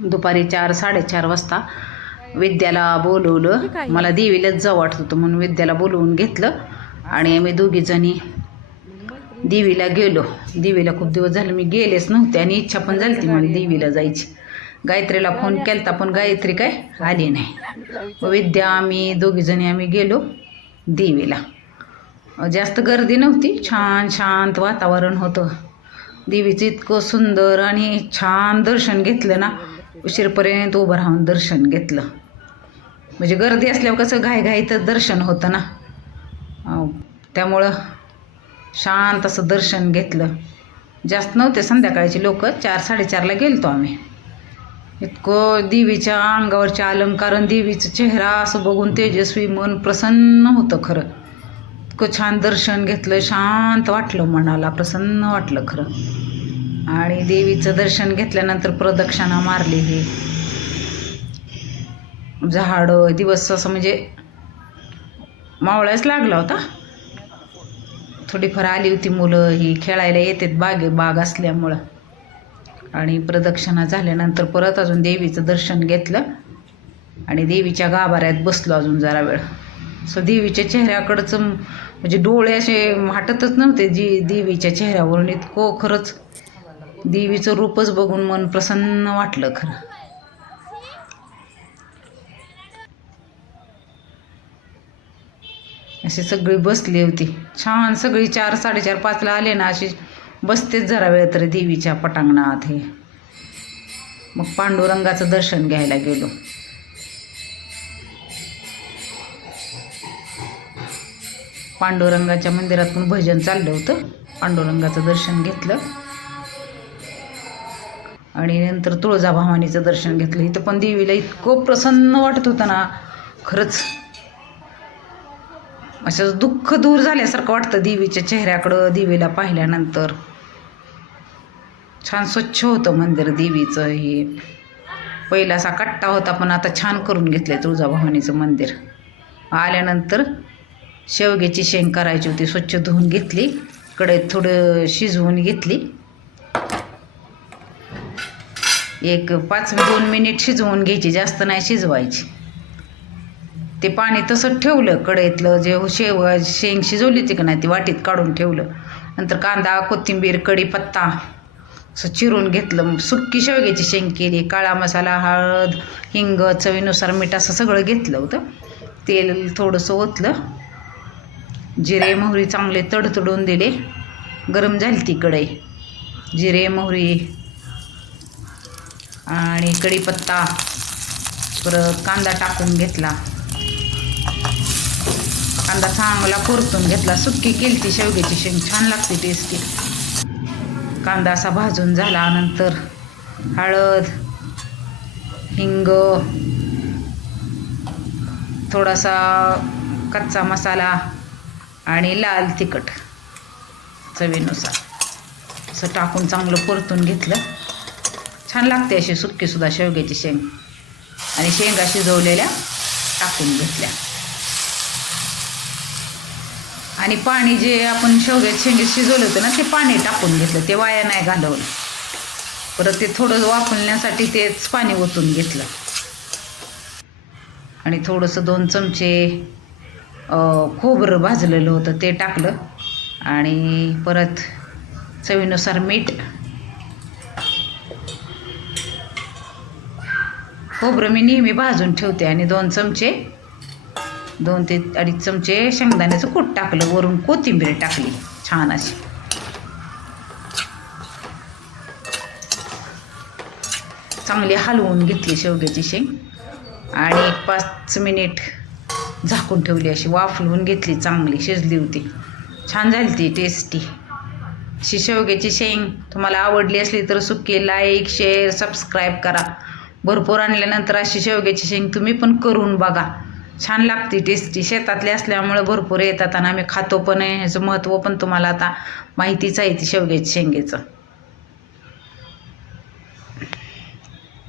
दुपारी 4-4:30 वाजता विद्याला बोलवलं. मला देवीलाच जावं वाटत होतं म्हणून विद्याला बोलवून घेतलं आणि आम्ही दोघीजणी देवीला गेलो. देवीला खूप दिवस झाले मी गेलेच नव्हते आणि इच्छा पण झाली ती मला देवीला जायची. गायत्रीला फोन केलता पण गायत्री काय आली नाही. विद्या आम्ही दोघीजणी आम्ही गेलो देवीला. जास्त गर्दी नव्हती, छान शांत वातावरण होतं. देवीचं इतकं सुंदर आणि छान दर्शन घेतलं ना, उशीरपर्यंत उभं राहून दर्शन घेतलं. म्हणजे गर्दी असल्यावर कसं घाईघाईतच दर्शन होतं ना, त्यामुळं शांत असं दर्शन घेतलं. जास्त नव्हते संध्याकाळचे लोक, 4-4:30ला गेलतो आम्ही. इतकं देवीच्या अंगावरचे अलंकार आणि देवीचा चेहरा असं बघून तेजस्वी मन प्रसन्न होतं खरं. इतकं छान दर्शन घेतलं, शांत वाटलं, मनाला प्रसन्न वाटलं खरं. आणि देवीचं दर्शन घेतल्यानंतर प्रदक्षिणा मारली. हे झाडं दिवस असं म्हणजे मावळाच लागला होता. थोडीफार आली होती मुलं, ही खेळायला येतात बाग असल्यामुळं. आणि प्रदक्षिणा झाल्यानंतर परत अजून देवीचं दर्शन घेतलं आणि देवीच्या गाभाऱ्यात बसलो अजून जरा वेळ. असं देवीच्या चेहऱ्याकडचं म्हणजे डोळे असे हटतच नव्हते देवीच्या चेहऱ्यावरून. इतकं खरंच देवीचं रूपच बघून मन प्रसन्न वाटलं खरं. अशी सगळी बसली होती छान, सगळी 4-4:30-5ला आले ना अशी बसतेच जरा वेळ तरी देवीच्या पटांगणात. हे मग पांडुरंगाचं दर्शन घ्यायला गेलो. पांडुरंगाच्या मंदिरात पण भजन चाललं होतं. पांडुरंगाचं दर्शन घेतलं आणि नंतर तुळजाभवानीचं दर्शन घेतलं. इथं पण देवीला इतकं प्रसन्न वाटत होतं ना खरंच, असं दुःख दूर झाल्यासारखं वाटतं देवीच्या चेहऱ्याकडं. देवीला पाहिल्यानंतर छान स्वच्छ होतं मंदिर देवीचं. हे पहिला असा कट्टा होता पण आता छान करून घेतलंय तुळजाभवानीचं मंदिर. आल्यानंतर शेवग्याची शेंग करायची होती, स्वच्छ धुवून घेतली, कढईत थोडं शिजवून घेतली. 2 मिनिट शिजवून घ्यायची, जास्त नाही शिजवायची. ते पाणी तसंच ठेवलं कढईतलं, जे शेंग शिजवली होती का नाही ती वाटीत काढून ठेवलं. नंतर कांदा, कोथिंबीर, कढीपत्ता असं चिरून घेतलं. सुक्की शेवग्याची शेंग केली. काळा मसाला, हळद, हिंग, चवीनुसार मीठ असं सगळं घेतलं होतं. तेल थोडंसं ओतलं, जिरे मोहरी चांगले तडतडून दिले. गरम झाली ती कढई. जिरे मोहरी आणि कढीपत्ता, परत कांदा टाकून घेतला. कांदा चांगला परतून घेतला. सुक्की केली ती शेवग्याची शेंग, छान लागते टेस्टी. कांदा असा भाजून झाल्यानंतर हळद, हिंग, थोडासा कच्चा मसाला आणि लाल तिखट चवीनुसार असं टाकून चांगलं परतून घेतलं. छान लागते अशी सुक्कीसुद्धा शेवग्याची शेंग. आणि शेंगा शिजवलेल्या टाकून घेतल्या. आणि पाणी जे आपण शेवग्याच्या शेंगेत शिजवलं होतं ना ते पाणी टाकून घेतलं, ते वाया नाही घालवलं. परत ते थोडं वाफवण्यासाठी तेच पाणी ओतून घेतलं. आणि थोडंसं 2 चमचे खोबरं भाजलेलं होतं ते टाकलं. आणि परत चवीनुसार मीठ. खोबरं मी नेहमी भाजून ठेवते. आणि 2 ते 2.5 चमचे शेंगदाण्याचं कूट टाकलं. वरून कोथिंबीर टाकली छान अशी. चांगली हलवून घेतली शेवग्याची शेंग आणि 5 मिनिट झाकून ठेवली. अशी वाफलवून घेतली, चांगली शिजली होती, छान झाली ती टेस्टी. अशी शेवग्याची शेंग तुम्हाला आवडली असली तर सुक्की लाईक, शेअर, सबस्क्राईब करा. भरपूर आणल्यानंतर अशी शेवग्याची शेंग तुम्ही पण करून बघा, छान लागते टेस्टी. शेतातले असल्यामुळे भरपूर येतात आणि आम्ही खातो पण आहे. ह्याचं महत्त्व पण तुम्हाला आता माहितीच आहे ती शेवग्याच्या शेंगेचं.